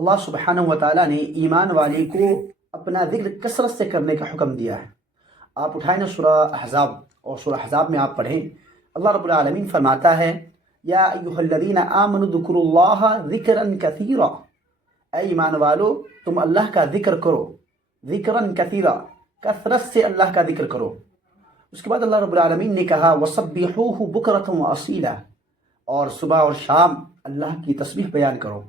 اللہ سبحانہ و تعالیٰ نے ایمان والے کو اپنا ذکر کثرت سے کرنے کا حکم دیا ہے۔ آپ اٹھائیں نا سورہ احزاب، اور سورہ احزاب میں آپ پڑھیں، اللہ رب العالمین فرماتا ہے یا ایھا الذین آمنوا اذکروا اللہ ذکرا کثیرا، اے ایمان والو تم اللہ کا ذکر کرو، ذکرا کثیرا، کثرت سے اللہ کا ذکر کرو۔ اس کے بعد اللہ رب العالمین نے کہا وسبحوہ بکرۃ واصیلا، اور صبح اور شام اللہ کی تسبیح بیان کرو۔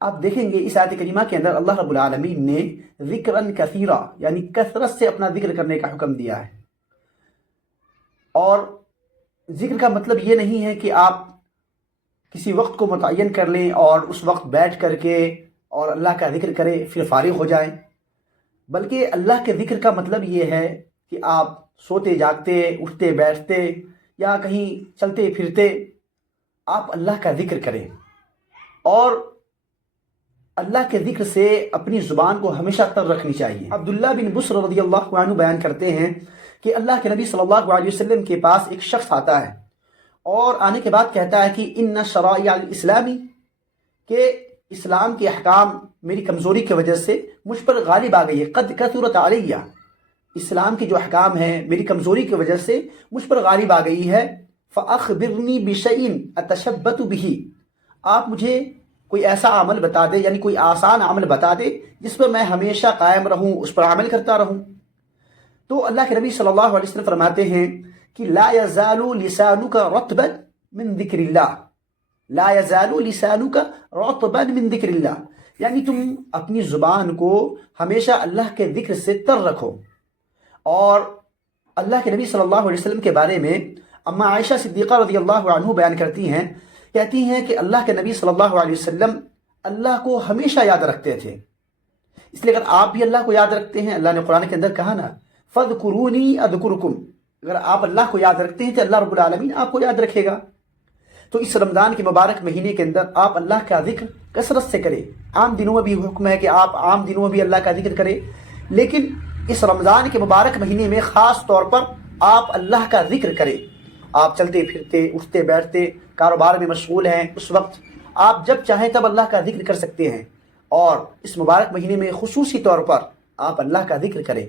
آپ دیکھیں گے اس آیت کریمہ کے اندر اللہ رب العالمین نے ذکراً کثیرا یعنی کثرت سے اپنا ذکر کرنے کا حکم دیا ہے۔ اور ذکر کا مطلب یہ نہیں ہے کہ آپ کسی وقت کو متعین کر لیں اور اس وقت بیٹھ کر کے اور اللہ کا ذکر کریں پھر فارغ ہو جائیں، بلکہ اللہ کے ذکر کا مطلب یہ ہے کہ آپ سوتے جاگتے، اٹھتے بیٹھتے یا کہیں چلتے پھرتے آپ اللہ کا ذکر کریں، اور اللہ کے ذکر سے اپنی زبان کو ہمیشہ تر رکھنی چاہیے۔ عبداللہ بن بسر رضی اللہ عنہ بیان کرتے ہیں کہ اللہ کے نبی صلی اللہ علیہ وسلم کے پاس ایک شخص آتا ہے اور آنے کے بعد کہتا ہے کہ ان شرائع الاسلامی، کہ اسلام کے احکام میری کمزوری کی وجہ سے مجھ پر غالب آ گئی ہے، قد کثرت علیہ، اسلام کے جو احکام ہیں میری کمزوری کی وجہ سے مجھ پر غالب آ گئی ہے، فاخبرنی بشیء اتشبت بہ، آپ مجھے کوئی ایسا عمل بتا دے، یعنی کوئی آسان عمل بتا دے جس پر میں ہمیشہ قائم رہوں، اس پر عمل کرتا رہوں۔ تو اللہ کے نبی صلی اللہ علیہ وسلم فرماتے ہیں کہ لا یزال لسانک رطبا من ذکر اللہ، لا یزال لسانک رطبا من ذکر اللہ، یعنی تم اپنی زبان کو ہمیشہ اللہ کے ذکر سے تر رکھو۔ اور اللہ کے نبی صلی اللہ علیہ وسلم کے بارے میں اما عائشہ صدیقہ رضی اللہ عنہ بیان کرتی ہیں، کہتی ہیں کہ اللہ کے نبی صلی اللہ علیہ وسلم اللہ کو ہمیشہ یاد رکھتے تھے، اس لیے اگر آپ بھی اللہ کو یاد رکھتے ہیں، اللہ نے قرآن کے اندر کہا نا فاذکرونی اذکرکم، اگر آپ اللہ کو یاد رکھتے ہیں تو اللہ رب العالمین آپ کو یاد رکھے گا۔ تو اس رمضان کے مبارک مہینے کے اندر آپ اللہ کا ذکر کثرت سے کریں۔ عام دنوں میں بھی حکم ہے کہ آپ عام دنوں میں بھی اللہ کا ذکر کریں، لیکن اس رمضان کے مبارک مہینے میں خاص طور پر آپ اللہ کا ذکر کریں۔ آپ چلتے پھرتے، اٹھتے بیٹھتے، کاروبار میں مشغول ہیں، اس وقت آپ جب چاہیں تب اللہ کا ذکر کر سکتے ہیں، اور اس مبارک مہینے میں خصوصی طور پر آپ اللہ کا ذکر کریں۔